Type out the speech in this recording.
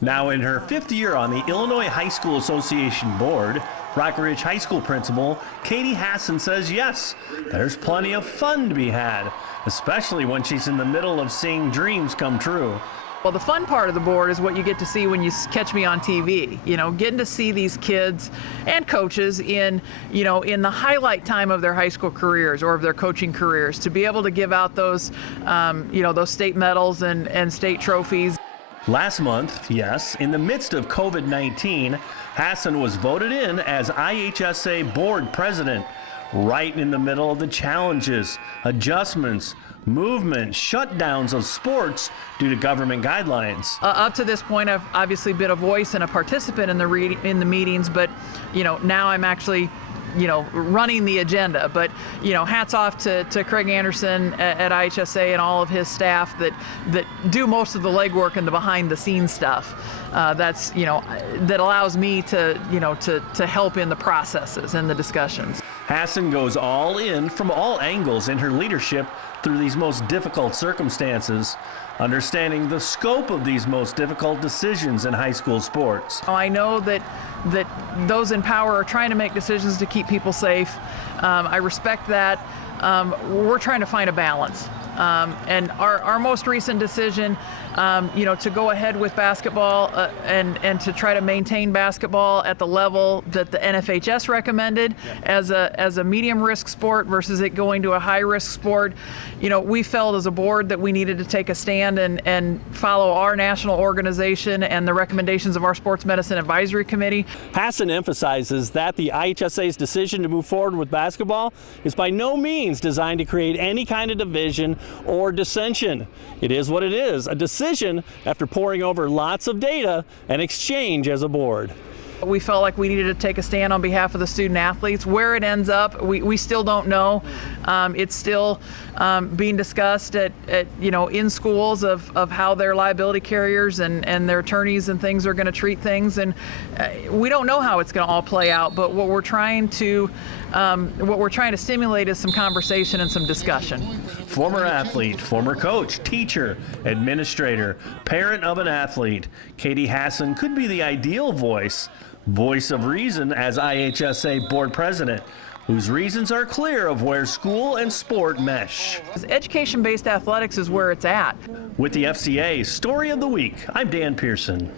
Now in her 5th year on the Illinois High School Association board, Rockridge High School principal Katy Hasson says yes, there's plenty of fun to be had, especially when she's in the middle of seeing dreams come true. Well, the fun part of the board is what you get to see when you catch me on TV. You know, getting to see these kids and coaches in the highlight time of their high school careers or of their coaching careers, to be able to give out those, those state medals and state trophies. Last month, yes, in the midst of COVID-19, Hasson was voted in as IHSA board president, right in the middle of the challenges, adjustments, movement, shutdowns of sports due to government guidelines. Up to this point, I've obviously been a voice and a participant in the meetings, but now I'm actually running the agenda. But hats off to Craig Anderson at IHSA and all of his staff that do most of the legwork and the behind the scenes stuff. That allows me to help in the processes and the discussions. Hasson goes all in from all angles in her leadership through these most difficult circumstances, understanding the scope of these most difficult decisions in high school sports. I know that those in power are trying to make decisions to keep people safe. I respect that. We're trying to find a balance. And our most recent decision, to go ahead with basketball and to try to maintain basketball at the level that the NFHS recommended as a medium risk sport versus it going to a high risk sport. We felt as a board that we needed to take a stand and follow our national organization and the recommendations of our Sports Medicine Advisory Committee. Hasson emphasizes that the IHSA's decision to move forward with basketball is by no means designed to create any kind of division or dissension. It is what it is, a decision after poring over lots of data and exchange as a board. We felt like we needed to take a stand on behalf of the student athletes. Where it ends up, we still don't know. It's still being discussed in schools of how their liability carriers and their attorneys and things are going to treat things, and we don't know how it's going to all play out. But what we're trying to stimulate is some conversation and some discussion. Former athlete, former coach, teacher, administrator, parent of an athlete, Katy Hasson could be the ideal voice of reason as IHSA board president, whose reasons are clear of where school and sport mesh. Education-based athletics is where it's at. With the FCA Story of the Week, I'm Dan Pearson.